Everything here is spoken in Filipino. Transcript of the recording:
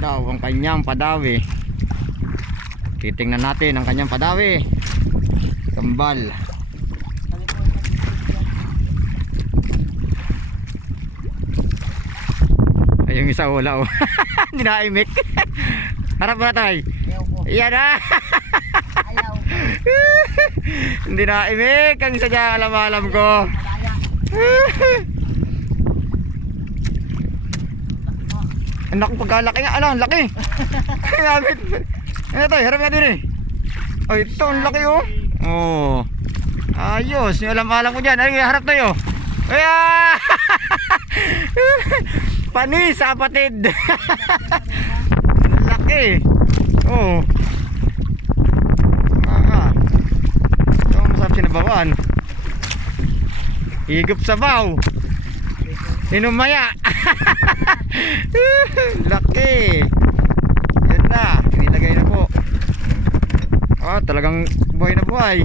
daw ang kanyang padawi. Titingnan natin ang kanyang padawi. Kambal. Ay, yung isa wala oh. Hindi na imik. Harap mo na tayo. Iyan na. Hindi na imik. Ang isa dyan alam ko. Anak ko pagkalaki nga. Ano, ang laki. Gamit. Ano tayo, harap nga din eh. Oh, ito ang laki oh. Oh. Ayos, yung alam ko dyan. Ay, harap tayo. Ay, panis sa kapatid. Laki. Oh. Ito ang masarap sinabawan. Higop sabaw. Inumaya. Laki. Yan na, nilagay na po. Talagang buhay na buhay.